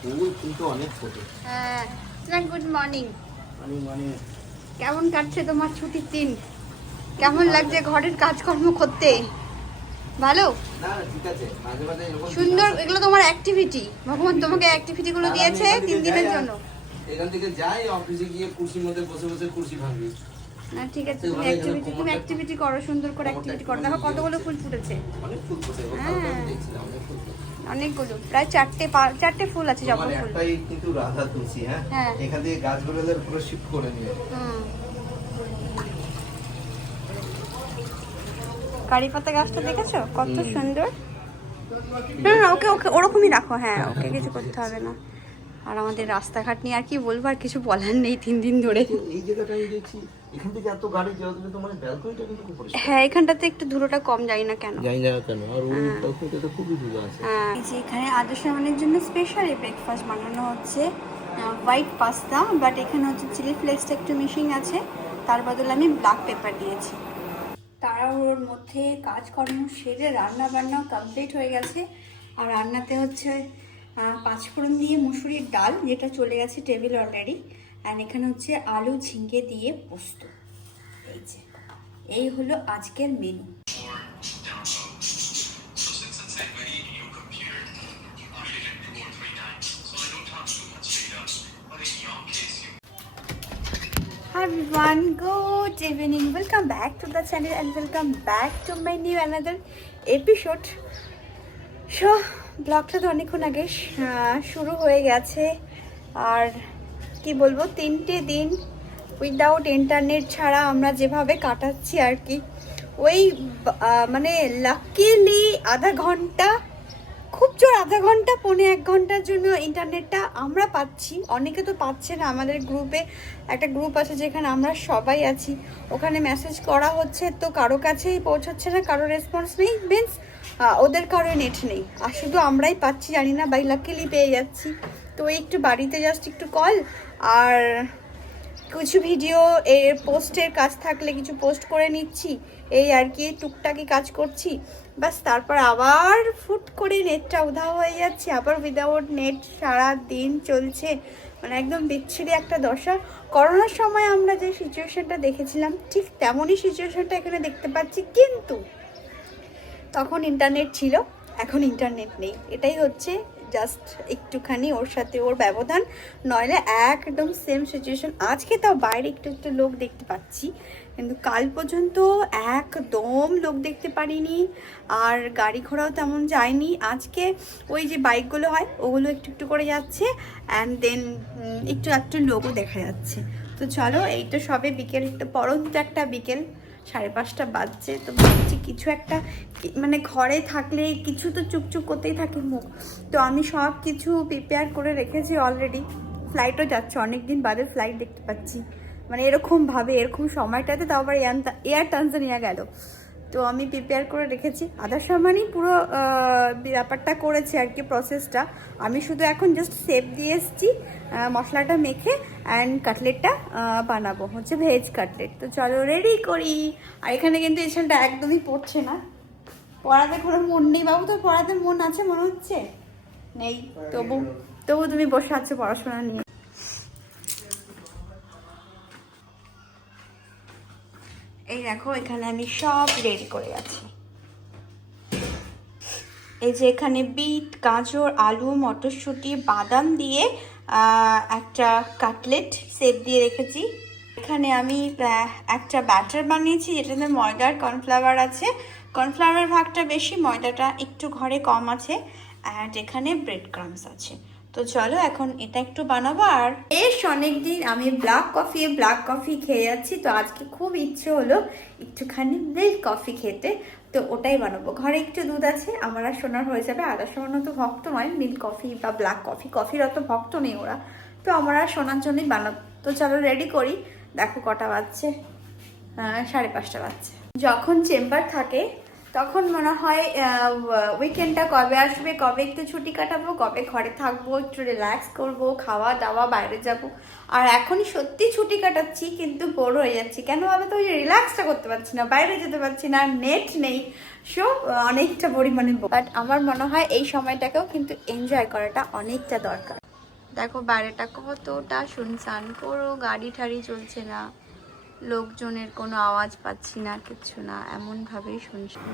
ফুল কিন্তু অনেক ছোট। হ্যাঁ, গুড মর্নিং। মানে কেমন কাটছে তোমার ছুটির দিন? কেমন লাগছে ঘরের কাজকর্ম করতে? ভালো? না ঠিক আছে, মাঝে মাঝে এরকম সুন্দর, এগুলো তোমার অ্যাক্টিভিটি। ভগবান তোমাকে অ্যাক্টিভিটি গুলো দিয়েছে 3 দিনের জন্য। এখান থেকে যাই অফিসে গিয়ে কুর্সির মধ্যে বসে বসে কুর্সি ভাঙবি। না ঠিক আছে, তুমি অ্যাক্টিভিটি করো, সুন্দর করে অ্যাক্টিভিটি করো। দেখো কতগুলো ফুল ফুটেছে। অনেক ফুল ফুটে, দেখছিলাম অনেক ফুল ফুটে। অনেকগুলো, প্রায় 4টে ফুল আছে, জবা ফুল। একটাই কিন্তু রাধা তুলসী। হ্যাঁ, এখান থেকে গাছগুলো পুরো শিফট করে নিয়ে। কারি পাতা গাছটা দেখেছো কত সুন্দর? না না, ওকে ওকে ওরকমই রাখো। হ্যাঁ, ওকে কিছু করতে হবে না। আর আমাদের রাস্তাঘাট নিয়ে আর কি বলবো, আর কিছু বলার নেই 3 দিন ধরে। এই জায়গাটা আমি দেখছি এখান থেকে এত গাড়ি যাওয়া, কিন্তু তোমার ব্যালকনিটা কিন্তু খুব পরিষ্কার। হ্যাঁ, এখানটাতে একটু ধুলোটা কম, যাই না কেন। জানি না কেন, আর ওই ব্যালকনিটা তো খুবই ধুলো আছে। হ্যাঁ, এই যে এখানে আদর্শ মানের জন্য স্পেশাল ব্রেকফাস্ট বানানো হচ্ছে, হোয়াইট পাস্তা। বাট এখানে হচ্ছে চিলি ফ্লেক্সটা একটু মিশিং আছে, তার বদলে আমি ব্ল্যাক পেপার দিয়েছি। তাড়াহুড়োর মধ্যে কাজকর্ম সেরে রান্না বান্নাও কমপ্লিট হয়ে গেছে। আর রান্নাতে হচ্ছে 5 ফোড়ন দিয়ে মুসুরির ডাল, যেটা চলে গেছে টেবিল অলরেডি। অ্যান্ড এখানে হচ্ছে আলু ঝিঙ্গে দিয়ে পোস্ত। এই হলো আজকের menu. Hi everyone, good evening, welcome back to the channel and welcome back to my new another episode. So ব্লগটা তো অনেকক্ষণ আগে শুরু হয়ে গেছে। আর কি বলবো, 3টে দিন উইদাউট ইন্টারনেট ছাড়া আমরা যেভাবে কাটাচ্ছি আর কি, ওই মানে লাকিলি আধা ঘন্টা, খুব জোর আধা ঘন্টা, 1.5 ঘন্টার জন্য ইন্টারনেটটা আমরা পাচ্ছি। অনেকে তো পাচ্ছে না। আমাদের গ্রুপে একটা গ্রুপ আছে যেখানে আমরা সবাই আছি, ওখানে মেসেজ করা হচ্ছে তো কারো কাছেই পৌঁছাচ্ছে না, কারো রেসপন্স নেই, মিনস ওদের কারো নেট নেই, আর শুধু আমরাই পাচ্ছি। জানি না, বাই লাকিলি পেয়ে যাচ্ছি। তো একটু বাড়িতে জাস্ট একটু কল আর কিছু ভিডিও এর পোস্টের কাজ থাকলে কিছু পোস্ট করে নিচ্ছি, এই আর কি টুকটাকি কাজ করছি বাস। তারপর আবার ফুট করে নেটটা উধাও হয়ে যাচ্ছে, আবার উইদাউট নেট সারা দিন চলছে। মানে একদম বিচ্ছিরি একটা দশা। করোনার সময় আমরা যে সিচুয়েশনটা দেখেছিলাম, ঠিক তেমনই সিচুয়েশনটা এখানে দেখতে পাচ্ছি, কিন্তু তখন ইন্টারনেট ছিল, এখন ইন্টারনেট নেই। এটাই হচ্ছে জাস্ট একটুখানি ওর সাথে ওর ব্যবধান, নইলে একদম সেম সিচুয়েশন। আজকে তাও বাইরে একটু একটু লোক দেখতে পাচ্ছি, কিন্তু কাল পর্যন্ত একদম লোক দেখতে পারিনি, আর গাড়ি ঘোড়াও তেমন যায়নি। আজকে ওই যে বাইকগুলো হয় ওগুলো একটু একটু করে যাচ্ছে, অ্যান্ড দেন একটু একটু লোকও দেখা যাচ্ছে। তো চলো, এই তো সবে বিকেল, একটু পরন্ত একটা বিকেল, 5:30 বাজছে। তো ভাবছি কিছু একটা, মানে ঘরে থাকলে কিছু তো চুপচুপ করতেই থাকে মুখ। তো আমি সব কিছু প্রিপেয়ার করে রেখেছি অলরেডি। ফ্লাইটও যাচ্ছে, অনেক দিন বাদে ফ্লাইট দেখতে পাচ্ছি, মানে এরকমভাবে এরকম সময়টাতে। তাও আবার এয়ার তানজানিয়া গেল। তো আমি প্রিপেয়ার করে রেখেছি, আধার সামানই পুরো ব্যাপারটা করেছি আর কি, প্রসেসটা। আমি শুধু এখন জাস্ট সেপ দিয়ে এসেছি, মশলাটা মেখে, অ্যান্ড কাটলেটটা বানাবো, হচ্ছে ভেজ কাটলেট। তো চলো রেডি করি। আর এখানে কিন্তু এই ছেলেটা একদমই পড়ছে না, পড়াতে কোনো মন নেই। বাবু, তোর পড়াতে মন আছে মনে হচ্ছে? নেই? তবু তবু তুমি বসে আছো পড়াশোনা নিয়ে। এই দেখো, এখানে আমি সব রেডি করে আছি। এই যে এখানে বিট, গাজর, আলু, মটরশুঁটি, বাদাম দিয়ে একটা কাটলেট শেপ দিয়ে রেখেছি। এখানে আমি একটা ব্যাটার বানিয়েছি, যেটাতে ময়দা আর কর্নফ্লাওয়ার আছে। কর্নফ্লাওয়ারের ভাগটা বেশি, ময়দাটা একটু ঘরে কম আছে। অ্যান্ড এখানে ব্রেড ক্রামস আছে। তো চলো এখন এটা একটু বানাবো। আর বেশ অনেকদিন আমি ব্ল্যাক কফি খেয়ে যাচ্ছি, তো আজকে খুব ইচ্ছে হলো একটুখানি মিল্ক কফি খেতে। তো ওটাই বানাবো। ঘরে একটু দুধ আছে, আমার আর সোনার হয়ে যাবে। আদার সমান অত ভক্ত নয় মিল্ক কফি বা ব্ল্যাক কফি, কফির অত ভক্ত নেই ওরা। তো আমার আর সোনার জন্যই বানাবো। তো চলো রেডি করি। দেখো কটা বাজছে, 5:30 বাজছে। যখন চেম্বার থাকে তখন মনে হয় উইকেন্ডটা কবে আসবে, কবে একটু ছুটি কাটাবো, কবে ঘরে থাকবো, একটু রিল্যাক্স করবো, খাওয়া দাওয়া, বাইরে যাব। আর এখনই সত্যি ছুটি কাটাচ্ছি, কিন্তু বোর হয়ে যাচ্ছি। কেন বলো তো? ওই রিল্যাক্সটা করতে পারছি না, বাইরে যেতে পারছি না, নেট নেই, সো অনেকটা পরিমাণে। বাট আমার মনে হয় এই সময়টাকেও কিন্তু এনজয় করাটা অনেকটা দরকার। দেখো বাইরেটা কতটা শুনশান, কোনো গাড়ি ঠাড়ি চলছে না, লোকজনের কোনো আওয়াজ পাচ্ছি না, কিচ্ছু না, এমনভাবেই শুনশান।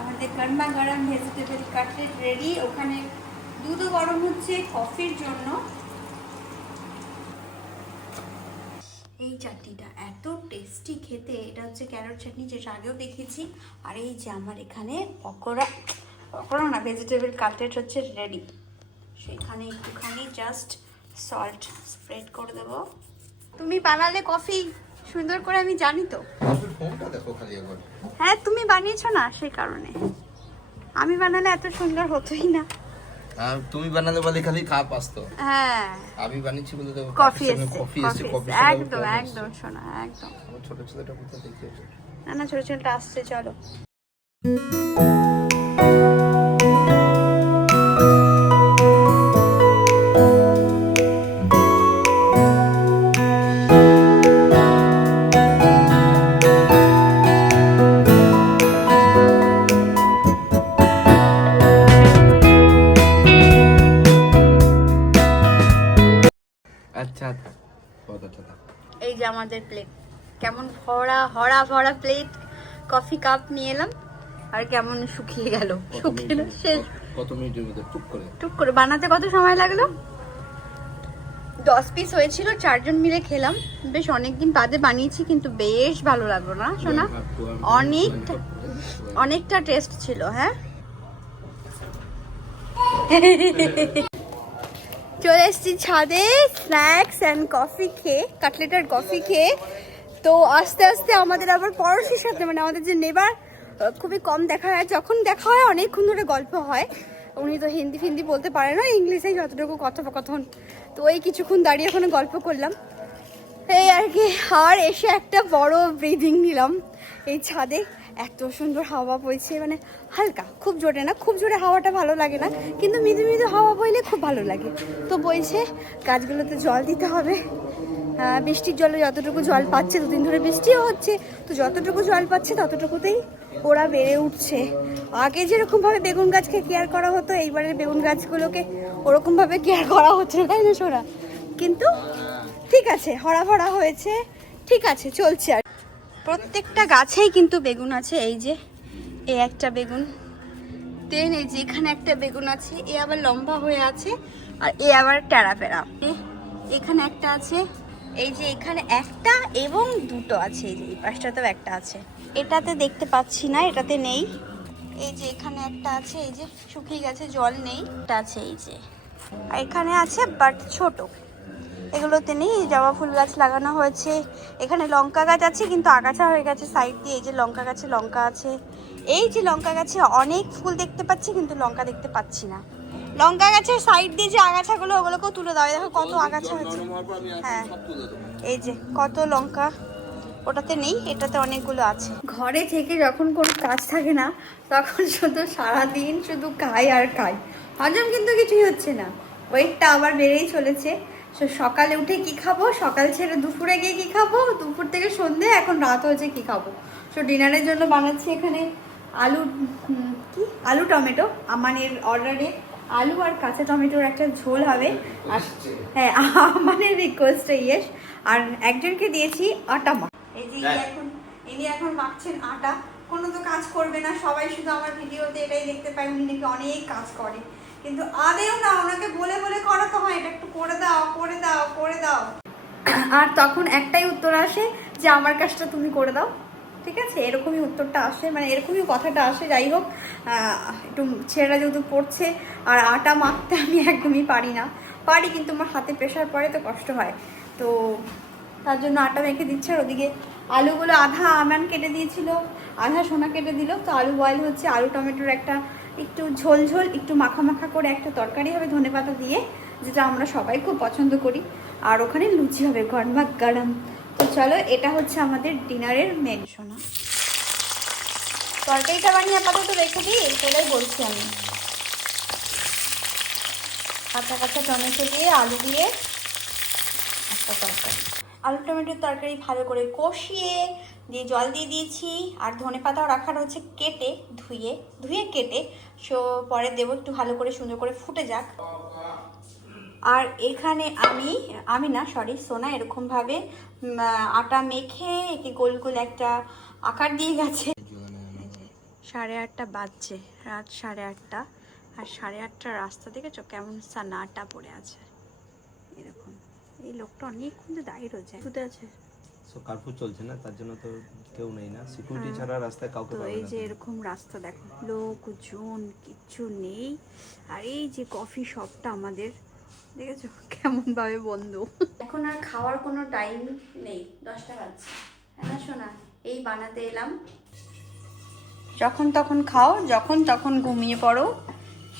আমাদের গরমা গরম ভেজিটেবল কাটলেট রেডি। ওখানে দুধও গরম হচ্ছে কফির জন্য। এই চাটনিটা এত টেস্টি খেতে, এটা হচ্ছে ক্যারট চাটনি, যেটা আগেও দেখেছি। আর এই যে আমার এখানে পকোড়া না, ভেজিটেবল কাটলেট হচ্ছে রেডি। সেখানে একটুখানি জাস্ট সল্ট স্প্রেড করে দেবো। তুমি বানালে কফি সুন্দর করে, আমি জানি তো। হ্যাঁ তুমি বানিয়েছো না, সেই কারণে। আমি বানালে এত সুন্দর হতোই না। তুমি বানালে বলে খালি কাপ আসতো, হ্যাঁ আমি বানিয়েছি বলে দেখো কফি কফি এসে কফি একদম একদম শোনা একদম। ছোট ছোটটা কোথা থেকে না ছোট ছোটটা আসছে, চলো। আচ্ছা বহুত আচ্ছা। এই যে আমাদের প্লেট, কেমন ভরা প্লেট, কফি কাপ নিয়ে এলাম, আর কেমন শুকিয়ে গেল, শেষ। কত মিনিটের মধ্যে টুক করে বানাতে কত সময় লাগলো? 10 পিস হয়েছিল, 4 জন মিলে খেলাম। বেশ অনেকদিন বাদে বানিয়েছি, কিন্তু বেশ ভালো লাগলো না শোনা? অনেকটা টেস্ট ছিল। হ্যাঁ চলে এসেছি ছাদে স্ন্যাক্স অ্যান্ড কফি খেয়ে, কাটলেট আর কফি খেয়ে। তো আস্তে আস্তে আমাদের আবার পড়োশির সাথে, মানে আমাদের যে নেবার, খুবই কম দেখা হয়। যখন দেখা হয় অনেকক্ষণ ধরে গল্প হয়। উনি তো হিন্দি ফিন্দি বলতে পারে না, ইংলিশেই যতটুকু কথোপকথন। তো এই কিছুক্ষণ দাঁড়িয়ে ওখানে গল্প করলাম, এই আর কি। আর এসে একটা বড় ব্রিদিং নিলাম এই ছাদে। এত সুন্দর হাওয়া বইছে, মানে হালকা, খুব জোরে না, খুব জোরে হাওয়াটা ভালো লাগে না, কিন্তু মৃদু মৃদু হাওয়া বইলে খুব ভালো লাগে। তো বইছে, গাছগুলোতে জল দিতে হবে। বৃষ্টির জলে যতটুকু জল পাচ্ছে, 2 দিন ধরে বৃষ্টিও হচ্ছে, তো যতটুকু জল পাচ্ছে ততটুকুতেই ওরা বেড়ে উঠছে। আগে যেরকমভাবে বেগুন গাছকে কেয়ার করা হতো, এইবারের বেগুন গাছগুলোকে ওরকমভাবে কেয়ার করা হচ্ছে না, তাই না সোনা? কিন্তু ঠিক আছে, হরা ভরা হয়েছে, ঠিক আছে, চলছে। আর প্রত্যেকটা গাছেই কিন্তু বেগুন আছে। এই যে এই একটা বেগুন, দেন এই যে এখানে একটা বেগুন আছে, এ আবার লম্বা হয়ে আছে, আর এ আবার টেরা পেরা। এখানে একটা আছে, এই যে এখানে একটা এবং দুটো আছে, এই যে এই পাশটাতেও একটা আছে। এটাতে দেখতে পাচ্ছি না, এটাতে নেই। এই যে এখানে একটা আছে, এই যে শুকিয়ে গেছে, জল নেই। এটা আছে এই যে, আর এখানে আছে বাট ছোট। এগুলোতে নেই। জবা ফুল গাছ লাগানো হয়েছে। এখানে লঙ্কা গাছ আছে, কিন্তু আগাছা হয়ে গেছে সাইড দিয়ে। এই যে লঙ্কা গাছে লঙ্কা আছে, এই যে লঙ্কা গাছে অনেক ফুল দেখতে পাচ্ছি, কিন্তু লঙ্কা দেখতে পাচ্ছি না। লঙ্কা গাছের সাইড দিয়ে যে আগাছাগুলো, ওগুলোকেও তুলে দাও। দেখো কত আগাছা হয়েছে। হ্যাঁ এই যে কত লঙ্কা, ওটাতে নেই, এটাতে অনেকগুলো আছে। ঘরে থেকে যখন কোনো কাজ থাকে না, তখন শুধু সারাদিন শুধু খাই আর খাই, হজম কিন্তু কিছুই হচ্ছে না। ওয়েটটা আবার বেড়েই চলেছে। সো সকালে উঠে কি খাবো, সকাল ছেড়ে দুপুরে গিয়ে কি খাবো, দুপুর থেকে সন্ধে, এখন রাত হয়েছে কি খাবো। সো ডিনারের জন্য বানাচ্ছি এখানে আলু টমেটো। আমানের অর্ডারে আলু আর কাঁচা টমেটোর একটা ঝোল হবে। আর হ্যাঁ, আমানের রিকোয়েস্টে ইয়েস। আর একজনকে দিয়েছি আটা মা। এই যে ইনি এখন মাখছেন আটা। কোনো তো কাজ করবে না, সবাই শুধু আমার ভিডিওতে এটাই দেখতে পায়, উনি নাকি অনেক কাজ করে, কিন্তু আদেও না, ওনাকে বলে বলে করাতে হয়, এটা একটু করে দাও করে দাও করে দাও। আর তখন একটাই উত্তর আসে যে আমার কাজটা তুমি করে দাও। ঠিক আছে, এরকমই উত্তরটা আসে, মানে এরকমই কথাটা আসে। যাই হোক, একটু ছেলেরা যেহেতু পড়ছে, আর আটা মাখতে আমি একদমই পারি না। পারি, কিন্তু আমার হাতে প্রেশার পড়ে তো কষ্ট হয়। তো তার জন্য আটা মেখে দিচ্ছে। আর ওদিকে আলুগুলো আধা আমান কেটে দিয়েছিল, আধা সোনা কেটে দিল। তো আলু বয়েল হচ্ছে, আলু টমেটোর একটা একটু ঝোল ঝোল, একটু মাখা মাখা করে একটা তরকারি হবে ধনেপাতা দিয়ে। যেটা আমরা সবাই খুব পছন্দ করি। আর ওখানে লুচি হবে গরমা গরম। তো চলো, এটা হচ্ছে আমাদের ডিনারের মেন। শোনা, তরকারিটা বানিয়ে আপাতত রেখে দিই, সেটাই বলছি আমি। কাঁচা কাঁচা টমেটো দিয়ে আলু দিয়ে একটা তরকারি, আলু টমেটোর তরকারি ভালো করে কষিয়ে দিয়ে জল দিয়ে দিয়েছি। আর ধনেপাতাও রাখা রয়েছে কেটে, ধুয়ে কেটে। সো পরে দেবো, একটু ভালো করে সুন্দর করে ফুটে যাক। আর এখানে আমি না সরি সোনা এরকমভাবে আটা মেখে একে গোল গোল একটা আকার দিয়ে গেছে। 8:30 বাজছে, রাত 8:30। আর 8:30 রাস্তা দেখেছো কেমন সান্নাটা পড়ে আছে এরকম। এই লোকটা অনেকক্ষণ দাঁড়িয়ে রয়েছে, শুতে আছে। সো কার্ফু চলছে না, তার জন্য তো কেউ নেই না, সিকিউরিটি ছাড়া রাস্তায় কাউকে তো পাবে এই না। যে এরকম রাস্তা দেখো, লোকজন কিচ্ছু নেই। আর এই যে কফি শপটা আমাদের দেখেছো কেমন ভাবে বন্ধ। এখন আর খাওয়ার কোনো টাইম নেই, 10টা বাজছে। হ্যাঁ শোনা, এই বানাতে এলাম। যখন তখন খাও, যখন তখন ঘুমিয়ে পড়ো,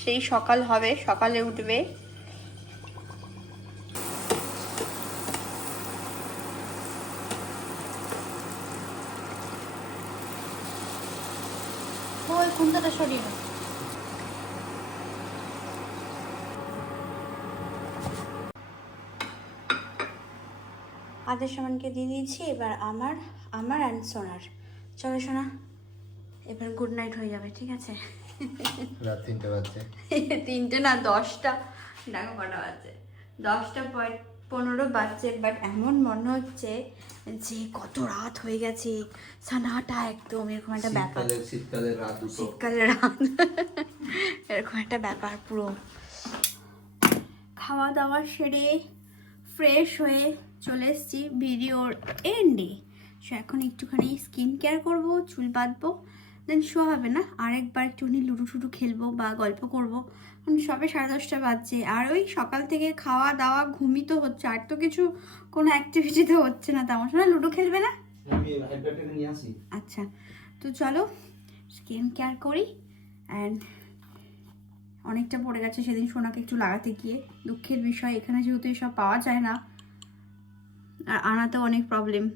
সেই সকাল হবে, সকালে উঠবে। ওই কুন্তাটা সরিয়ে দাও। আদের সামানকে দিয়ে দিয়েছি, এবার আমার অ্যান্ড সোনার। চলো সোনা, এবার গুড নাইট হয়ে যাবে, ঠিক আছে? রাত 3টে বাজছে। 3টে না, 10টা। দেখো কটা বাজছে, 10:15 বাজছে। বাট এমন মনে হচ্ছে যে কত রাত হয়ে গেছে, সানাটা একদম এরকম একটা ব্যাপার। শীতকালের রাত দুটো। শীতকালের রাত এরকম একটা ব্যাপার পুরো। খাওয়া দাওয়া সেরে ফ্রেশ হয়ে চলে এসেছি ভিডিওর এন্ডে। সো এখন একটুখানি স্কিন কেয়ার করবো, চুল বাঁধবো, দেন শো হবে না, আরেকবার একটুখানি লুডো টুডু খেলবো বা গল্প করবো। সবে 10:30 বাজছে। আর ওই সকাল থেকে খাওয়া দাওয়া ঘুমই তো হচ্ছে, আর তো কিছু কোনো অ্যাক্টিভিটি তো হচ্ছে না। তেমন সময় লুডো খেলবে না? আমি আইপ্যাডটা নিয়ে আসি। আচ্ছা, তো চলো স্কিন কেয়ার করি। অ্যান্ড অনেকটা পড়ে গেছে সেদিন সোনাকে একটু লাগাতে গিয়ে, দুঃখের বিষয়। এখানে যেহেতু এসব পাওয়া যায় না, আর আনাতেও অনেক প্রবলেম।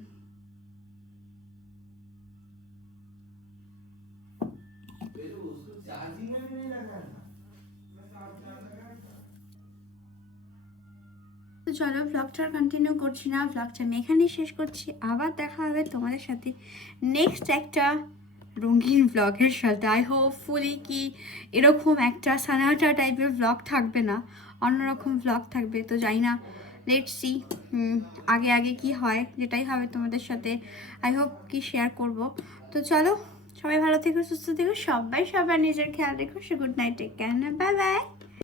তো চলো, ব্লগটা কন্টিনিউ করছি না, ব্লগটা আমি এখানেই শেষ করছি। আবার দেখা হবে তোমাদের সাথে নেক্সট একটা রঙিন ব্লগের সাথে। আই হোপফুলি কি এরকম একটা সানাটা টাইপের ব্লগ থাকবে না, অন্যরকম ব্লগ থাকবে। তো জানি না, লেটস সি আগে আগে কি হয়, যেটাই হবে তোমাদের সাথে আই হোপ কি শেয়ার করব। তো চলো, সবাই ভালো থেকো, সুস্থ থেকো, সবাই নিজের খেয়াল রেখো। সে good night, take care, bye by.